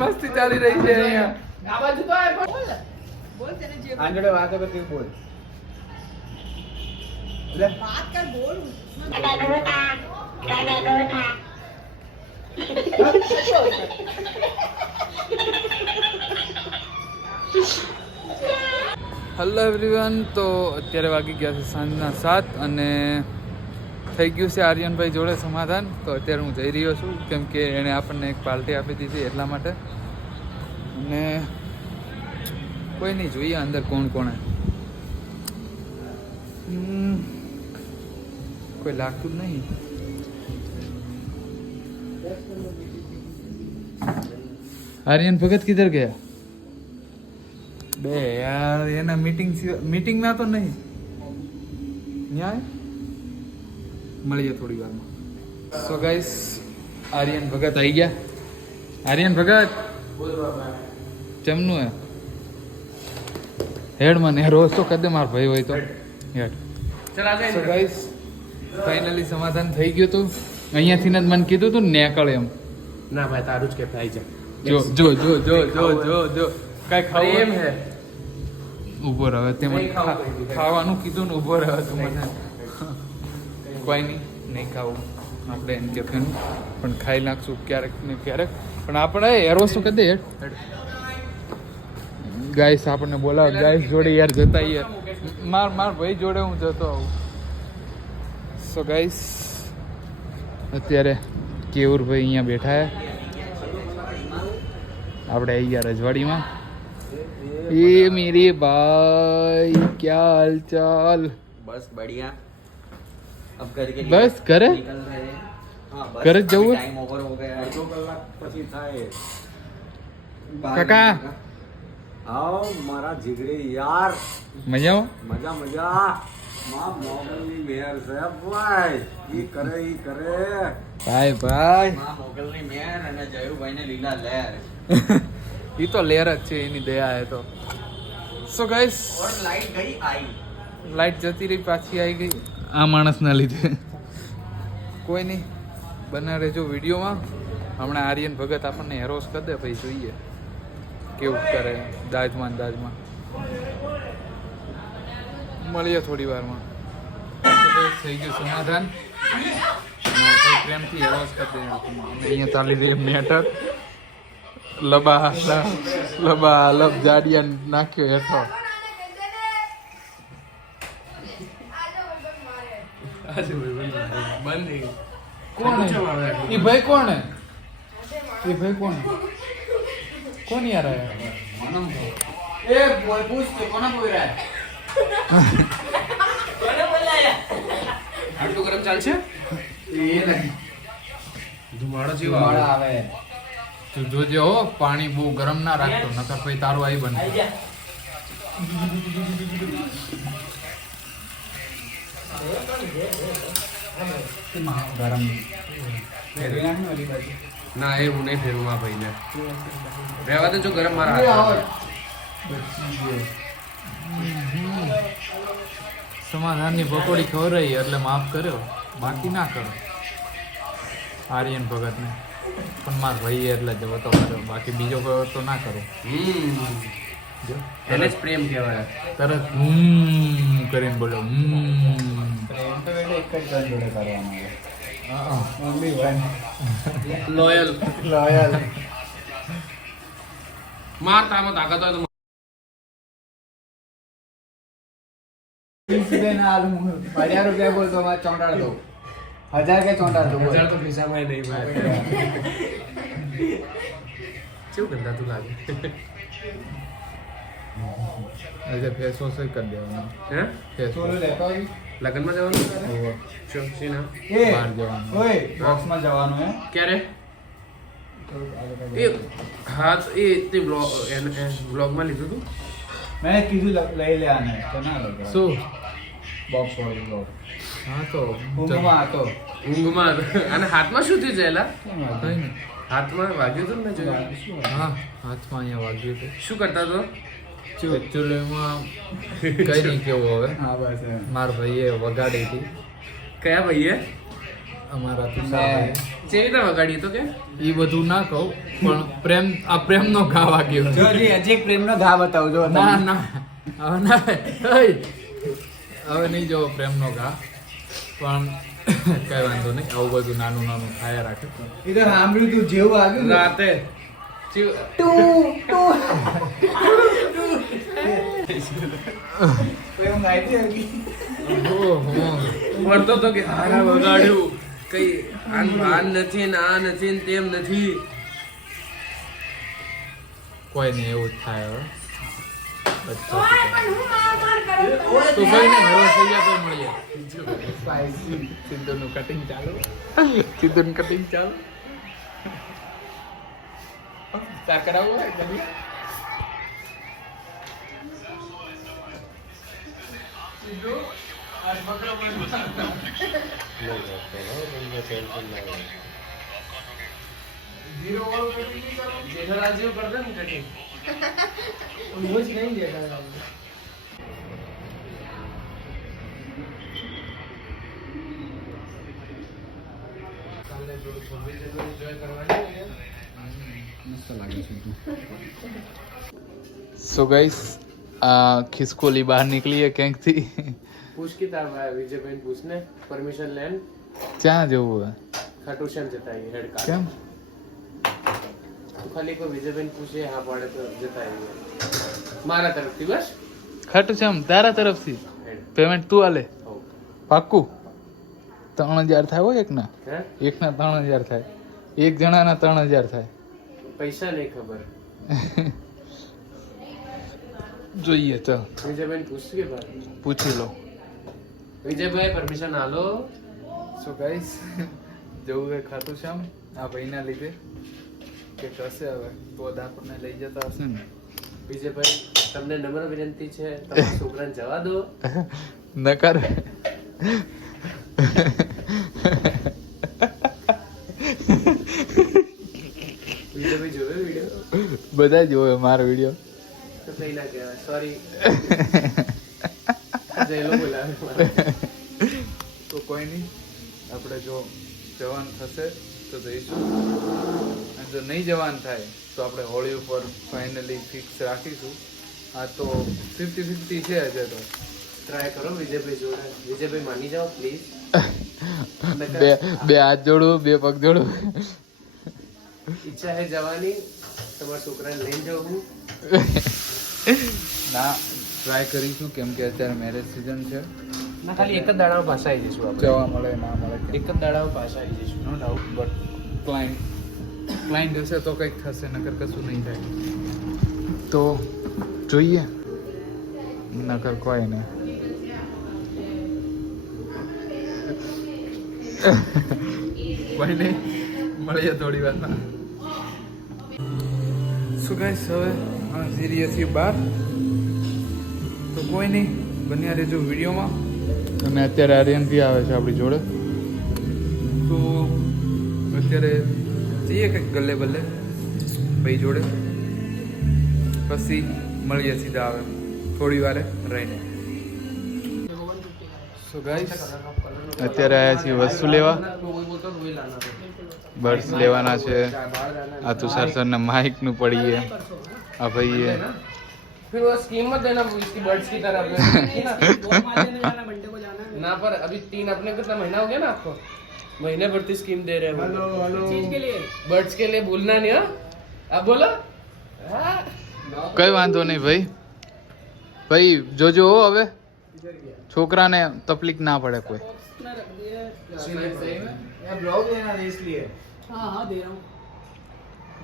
મસ્તી ચાલી રહી છે અહીંયા. આ બાજુ તો આય બોલ તેને જે આંજડે વાત કરતી બોલ લે વાત કર બોલ હેલો એવરીવન, તો અત્યારે વાગી ગયા છે સાંજના 7 અને થઈ ગયું છે આર્યનભાઈ જોડે સમાધાન. તો અત્યારે હું જઈ રહ્યો છું કેમ કે એણે આપણને એક પાર્ટી આપી દીધી એટલા માટે. અને કોઈ નહીં, જોઈએ અંદર કોણ કોણ કોઈ લાગતું જ નહીં. आर्यन भगत किधर गया बे यार? ये ना मीटिंग में तो नहीं यहाँ મળીએ થોડી વારમાં. સો ગાઈસ, આર્યન ભગત આવી ગયા. આર્યન ભગત ચમનું હે હેડ મને રોજ તો કદે માર ભાઈ હોય તો હેડ. સો ગાઈસ, ફાઇનલી સમાધાન થઈ ગયું હતું. અહીંયાથી જ મને કીધું તું નેકળ એમ. ના ભાઈ તારું જ કે થાય છે. જો જો જો જો જો જો જો કઈ ખાવું હે ઉભો રહે તે મને ખાવાનું કીધું ને ઉભો રહે તું મને. કોઈ નહીં ખાવું આપણે એમ ટિફિન પણ ખાઈ નાખશું ક્યારેક ને ક્યારેક. પણ આપણે એરોસ તો કરી દે ગાઈસ, આપણને બોલાવ ગાઈસ જોડે યાર જતા યાર. માર ભાઈ જોડે હું જતો આવું. સો ગાઈસ, અત્યારે કેવુરભાઈ અહીંયા બેઠા હે. આપણે આવી ગયા રજવાડીમાં. એ મેરે ભાઈ ક્યા હાલ ચાલ? બસ બઢિયા. अब घर के બસ ઘરે निकल रहे हैं. हाँ बस ઘરે જ જવું હે? टाइम ओवर हो गया है. 2 કલાક પછી થાય. કાકા આવો મારા જીગરી યાર. મજામાં? મજા મજા. માં મોગલની મેયર છે ભાઈ. ઈ કરે ભાઈ ભાઈ માં મોગલની મેયર અને જયુભાઈને લીલા લહેર. એ તો લેર જ છે, એની દયા હે તો. સો ગાઈસ, और लाइट गई आई. લાઈટ જતી રહી, પાછી આવી ગઈ આ માણસના લીધે. કોઈ નહીં, બના રહેજો વિડીયોમાં. હમણાં આર્યન ભગત આપણને હેરોસ કરી દે, પછી જોઈએ કેવું કરે દાજમાં. મળીએ થોડી વારમાં. થઈ ગયું સમાધાન. પ્રેમથી હેરોસ કરી દે આપણને. અહીંયા ચાલી રહી મેટર. લબા લબ જાડિયા નાખ્યો હેઠો. કોણ એ ભાઈ? કોણ એ ભાઈ? કોણ યાર આયા? ए बोल पूछ के कोना बोल रहा है. कोने बोलाया? આટલું ગરમ ચાલશે? એ નહીં. ધુમાડો જેવો આવે. તું જોજે હો, પાણી બહુ ગરમ ના રાખતો, નકર પછી તારું આવી બને. ગરમ ના એ હું નહીં ફેરવું આ ભાઈને. રહેવા દે, જો ગરમ મારા હાથ. સમાધાનની પકોડી ખવડાવી એટલે માફ કર્યો, બાકી ના કરો આર્યન ભગતને. પણ મારા ભાઈ એટલે જવો તો કર્યો, બાકી બીજો કોઈ તો ના કરો. જો એને જ પ્રેમ કહેવાય. તરત કરીને બોલો પ્રેમ તો બેટા એક જ જોડે કરવાનો. લોયલ. માર તામાં તાકાત હોય તો 1000 રૂપિયા બોલ તો मैं चौंटाड़ दो. 1000 के चौंटाड़ दो. 1000 तो ખિસ્સામાં નહીં ભાઈ. કેવું ગંદા તું લાગે. આજે ફેસ વોશ કરી દેવાનો. હે ફેસ सोलो लेता है. લગનમાં જવાનું તારે? શું સીના બહાર જવાનું. ओए बॉक्स में जवानो है. ક્યારે? એ હા તો એ તે બ્લોગમાં લીધું હતું. मैंने कीधु लई ले आने तो ना लगे. શું? बॉक्स वाली ब्लॉग. હા તો ઊંઘમાં હતો. ઊંઘમાં અને હાથમાં શું થયું જયલા? કઈ નહીં. હાથમાં વાગ્યું હતું ને મેં જોયું. હા, હાથમાં અહીંયા વાગ્યું હતું. શું કરતા તો? એકચ્યુઅલીમાં કઈ નહીં કેવું હવે. हाँ बस है. મારા ભાઈએ વગાડી હતી. કયા ભાઈએ? અમારા ને તુષારભાઈ જેવી રીતે વગાડી તો કે એ બધું ના કહું પણ પ્રેમનો ઘા વાગ્યો જો જી હજી એક પ્રેમનો ઘા બતાવજો ના ના હવે ના હવે નહીં જોવો પ્રેમનો ઘા પણ કઈ વાંધો નહીં આવું બધું નાનું નાનું થાય રાખે એ તો સાંભળ્યું તું જેવું આવ્યું ને. રાતે પ્રેમ ગાય છે મળતો તો કે હારા વગાડ્યું કઈ આન ભાન નથી ને આ નથી ને તેમ નથી કોઈ નહીં એવું જ થાય હવે તો કઈ નહીં હવે થઈ જાય તો મળીએ સિદ્ધુનું કટિંગ ચાલુ સિદ્ધુનું કટિંગ ચાલુ ચા કરાવવું હોય કદી જેઠાલાલ જેવું કરતો ને કટિંગ સો ગાઈસ ખિસકોલી બહાર નીકળી है ક્યાંક થી પૂછ કે તાર ભાઈ વિજયભાઈ પૂછને પરમિશન લેન ક્યાં જવું હે ખાટુ શ્યામ જતા આવીએ હેડ કાર કેમ તું ખાલી કોઈ વિજયભાઈ પૂછે હા પાડે તો જતા આવીએ મારા તરફથી બસ ખાટું છે આમ તારા તરફથી હેડ પેમેન્ટ તું આલે હો પાક્કું 3000 થાય હોય એકના હે એકના 3000 થાય એક જણાના 3000 થાય પૈસા નહીં ખબર જોઈએ ચાલ વિજયભાઈ પૂછ કે ભાઈ પૂછી લો વિજયભાઈ પરમિશન આલો સો ગાઈસ જવું હે ખાટું શ્યામ આ ભાઈના લીધે કે કશે હવે પોદ આપણને લઈ જતા હશે ને વિજયભાઈ તમને નમ્ર વિનંતી છે તમારા છોકરાને જવા દો નકાર વિજયભાઈ જોયો વિડીયો બધા જોવે મારો વિડીયો તો કઈ ના કહેવાય સોરી જયલો બોલાવે તો કોઈ નહીં આપણે જો જવાન થશે તો જઈશું અને જો નહીં જવાન થાય તો આપણે હોળી ઉપર ફાઇનલી ફિક્સ રાખીશું આ તો 50-50 છે હજે તો ટ્રાય કરો વિજયભાઈ જોડે વિજયભાઈ માની જાઓ પ્લીઝ બે હાથ જોડું બે પગ જોડું ઈચ્છા હે જવાની તમારા છોકરાને લઈને જાઉં હું ના ટ્રાય કરીશું કેમ કે અત્યારે મેરેજ સિઝન છે ના ખાલી એક જ દાડામાં પાછા આવી જઈશું આપણે જવા મળે ના મળે એક જ દાડામાં પાછા આવી જઈશું નો ડાઉટ બટ ક્લાયન્ટ હશે તો કંઈક થશે નકર કશું નહીં થાય તો જોઈએ નકર કોઈ નહીં કોઈ નહીં મળીએ થોડી વારમાં શું ગાઈસ હવે સિરિયસલી બહાર તો કોઈ નહીં બન્યા રહેજો વિડીયોમાં અને અત્યારે આર્યન બી આવે છે આપણી જોડે તો અત્યારે જઈએ કંઈક ગલ્લે બલ્લે ભાઈ જોડે પછી મળીએ સીધા આવે થોડી વારે રહીને સો ગાઈસ અત્યારે આવ્યા છીએ વસ્તુ લેવા બર્ડ્સ લેવાના છે આ તુષાર સરને માઇકનું પડીએ આ ભાઈએ फिर वो स्कीम मत देना इसकी बर्ड्स की तरह ना पर अभी 3 अपने कितना महीना हो गया ना आपको महीने भर की स्कीम दे रहे हैं हेलो हेलो चीज के लिए बर्ड्स के लिए भूलना नहीं हाँ आप बोलो કઈ વાંધો નહીં ભાઈ ભાઈ જોજો હો હવે છોકરાને તકલીફ ના પડે કોઈ ब्लॉग देना है इसलिए हाँ हाँ दे रहा हूँ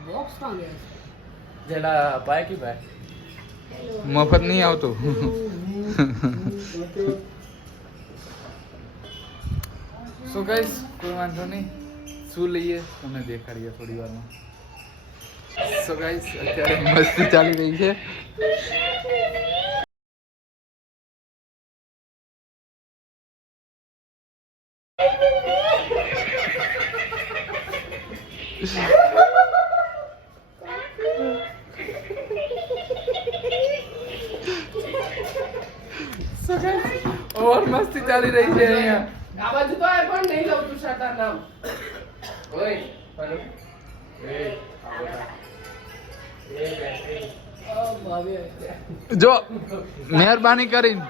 बॉक्स कहाँ गया जला पाए की भाई મફત નહીં આવતું સો ગાઈસ કોઈ વાંધો નહીં શું લઈએ તમને દેખાડીએ થોડી વારમાં સો ગાઈસ અત્યારે મસ્તી ચાલી રહી છે ઓર મસ્તી ચાલી રહી છે અહીંયા આ બાજુ તો આ પણ નહીં લઉં તું શાતા નામ ઓય હેલો એ બેટરી જો મહેરબાની કરીને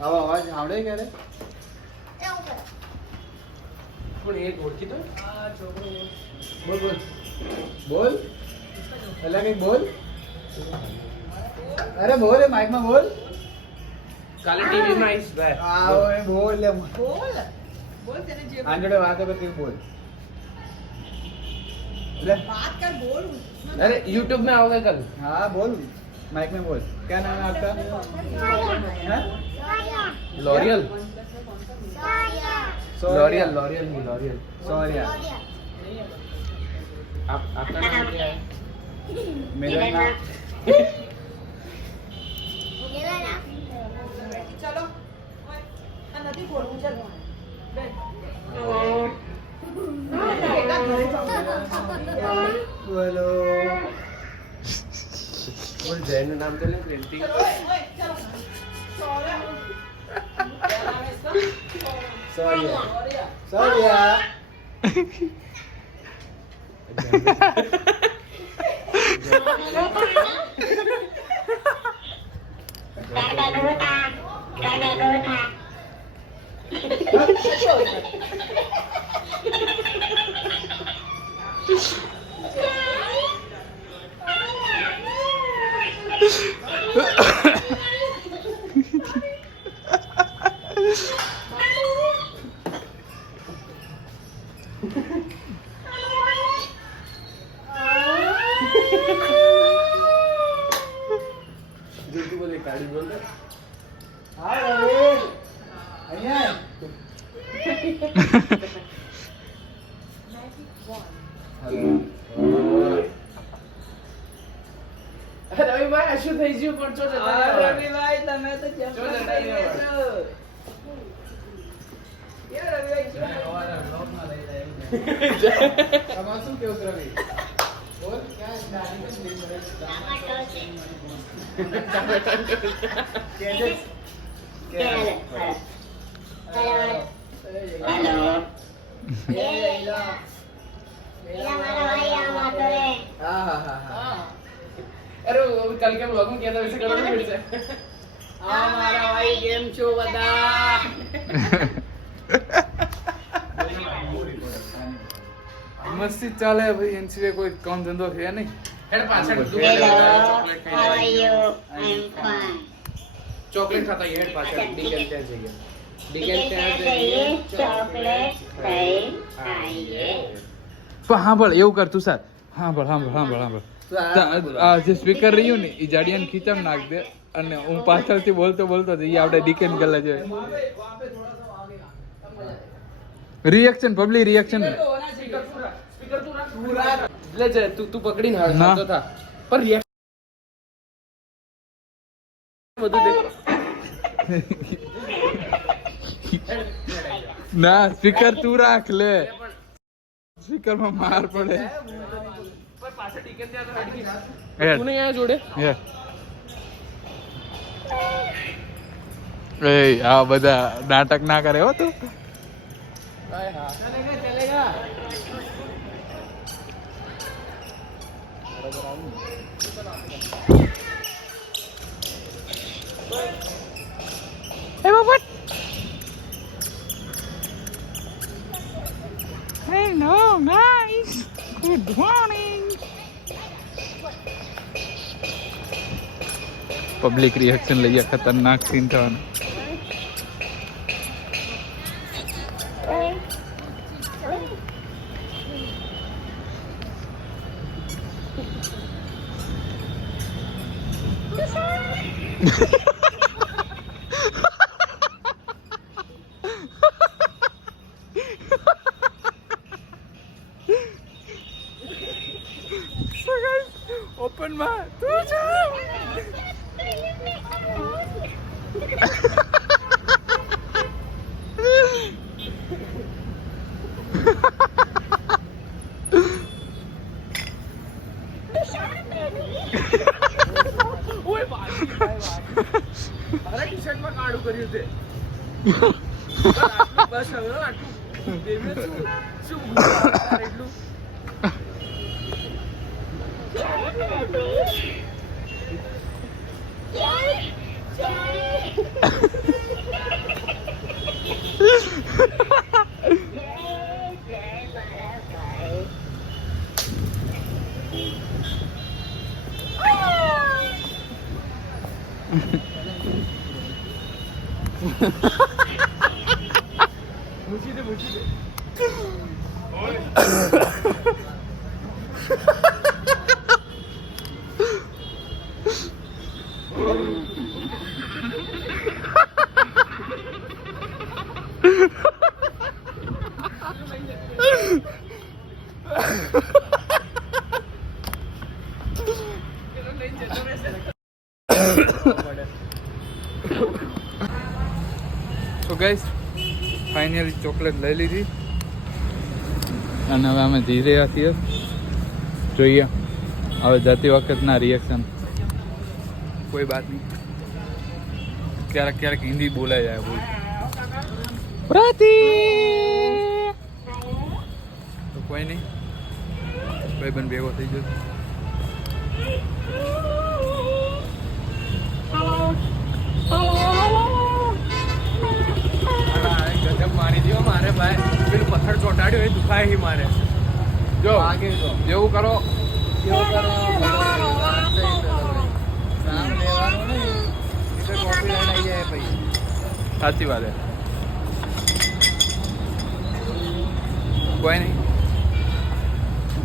હવે અવાજ આવડે ક્યારે પણ એક ઓળખી તો બોલ બોલ બોલ પેલા કઈ બોલ અરે બોલ એ માઈક માં બોલ કાલે ટીવી માં આવીશ ભાઈ આ ઓય બોલ લે बोल तेरे जेब આંજોડે વાત કરતી બોલ ले बात कर बोल अरे YouTube में आओगे कल हाँ बोल माइक में बोल क्या नाम है आपका हैं? लॉरियल सोरिया। लॉरियल लॉरियल नहीं लॉरियल सोरिया आपका नाम क्या है मेरा नाम चलो नदी बोलूं चल बोलो बोल जैन नाम तो ले प्रिंटिंग सोरिया सोरिया जल्दी बोले गाड़ी बोल दे हाँ रवि अय्या रवि भाई अशु થઈ ગયું પણ ચો જતા રવિભાઈ તમે તો જેમ ચો જતા રહ્યો યાર રવિભાઈ તમારું શું કેવું છે રવિ બોલ ક્યાં ગાડી में हाँ हाँ हाँ हाँ अरे वो कल के ब्लॉग में किया था वैसे करो ना फिर से હા મારા ભાઈ કેમ છો બધા મસ્તી ચાલે ભાઈ એના સિવાય કોઈ કામ ધંધો છે નહીં हेड पाछड़ चॉकलेट खाता है हेड पाछड़ डिकल क्या चाहिए डिकल क्या चाहिए चॉकलेट खाइए પણ સાંભળ એવું કર તું સાર સાંભળ આ જે સ્પીકર રહ્યું ને એ જાડિયાને ખીચામાં નાખ દે અને હું પાછળથી બોલતો એ આપણે ડીકેન ગલ્લા જોઈએ રિએક્શન પબ્લિક રિએક્શન स्पीकर तू रख ले जा तू पकड़ी ना ना। तो था पर रिएक्शन બધું દેખો ના સ્પીકર તું રાખ લે સ્પીકર માં માર પડે पर पाछड़ डिकल क्या तो हेड की हेड। तूने यहाँ जोड़े એ આ બધા નાટક ના કરે હો તું चलेगा चलेगा Hey, what? Hello, guys. Good morning. Public reaction લઈએ ખતરનાક સીન થવાનું ઓપન માં તું છે અરે ટી-શર્ટ માં કાળું કર્યું છે બસ હવે આટલું દેવે શું એટલું મૂકી દે તો ગાઈસ ફાઇનલી ચોકલેટ લઈ લીધી અને હવે અમે જઈ રહ્યા છીએ. જોઈએ હવે જતી વખતના રિએક્શન. કોઈ બાત નહીં, ક્યારેક ક્યારેક હિન્દી બોલાઈ જાય. બોલ પ્રતિ તો કોઈ નહીં, ભાઈ બન ભેગો થઈ જશે. ગજબ મારી દીધો મારે ભાઈ. પેલું પથ્થર ચોટાડ્યો એ દુખાય હી મારે. જો આગે જો જેવું કરો કેવું કરો નામ લેવાનું નહીં એટલે કોપીરાઇટ આવી જાય પછી. સાચી વાત છે. કોઈ નહીં,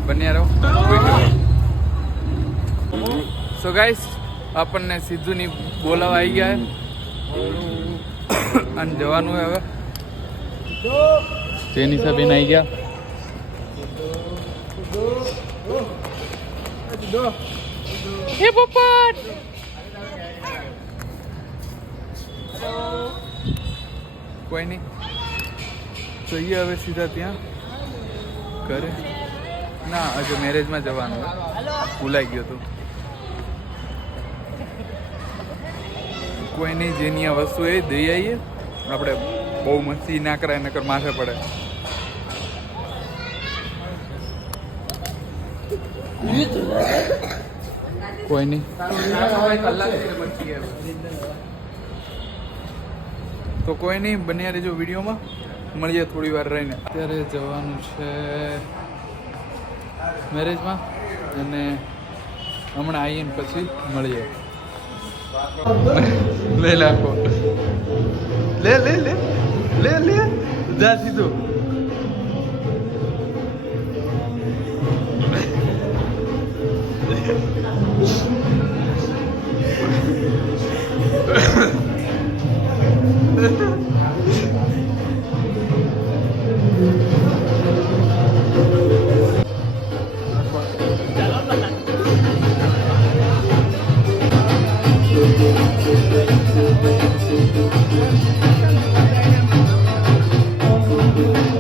બન્યા રહો. સો ગાઈસ આપણને સિદ્ધુની બોલાવા આવી ગયા અને જવાનું હવે. તેની સાબેન આવી ગયા. હે પોપટ કોઈ નહીં, જોઈએ હવે સીધા ત્યાં ઘરે. ના હજુ મેરેજમાં જવાનું હોય, ભૂલાઈ ગયો હતું. કોઈ નહીં, જેની આ વસ્તુ એ દઈ આવીએ. આપણે બહુ મસ્તી ના કરાય નકર માથે પડે. કોઈ નહીં, તો કોઈ નહીં, બન્યા રહેજો વિડીયોમાં. મળીએ થોડી વાર રહીને. અત્યારે જવાનું છે મેરેજમાં અને હમણાં આવીને પછી મળીએ. લે લાખો લે લે લે લે લે જા સીધું. Thank you.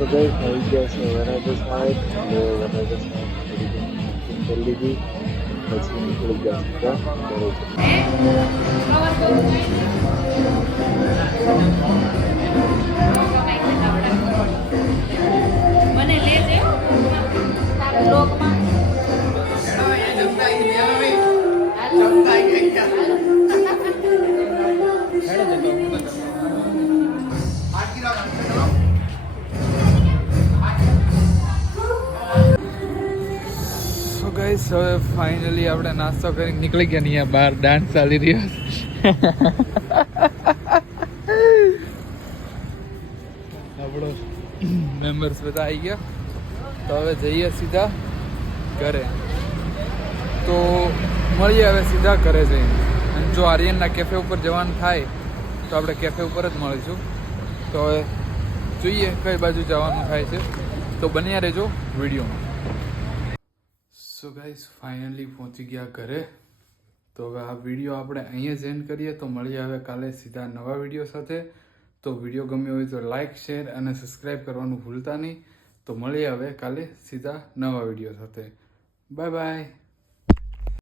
તો ગઈ આવી ગયા છે વરાજા સાહેબ એટલે વરાજા સાહેબ કરી લીધી પછી નીકળી ગયા સીધા ઘરે. મને લેજે લોકમાં સો ગાઈસ હવે ફાઇનલી આપણે નાસ્તો કરી નીકળી ગયા ને અહીંયા બહાર ડાન્સ ચાલી રહ્યો છે આપણો મેમ્બર્સ બધા આવી ગયા તો હવે જઈએ સીધા ઘરે તો મળીએ હવે સીધા ઘરે જઈને અને જો આર્યનના કેફે ઉપર જવાનું થાય તો આપણે કેફે ઉપર જ મળીશું તો હવે જોઈએ કઈ બાજુ જવાનું થાય છે તો બન્યા રહેજો વિડીયોમાં. સો ગાઈસ ફાઇનલી પહોંચી ગયા ઘરે તો હવે આ વિડીયો આપણે અહીંયા જ એન્ડ કરીએ તો મળીએ હવે કાલે સીધા નવા વિડીયો સાથે. તો વિડીયો ગમ્યો હોય તો લાઇક શેર અને સબસ્ક્રાઈબ કરવાનું ભૂલતા નહીં. તો મળીએ હવે કાલે સીધા નવા વિડીયો સાથે. Bye bye.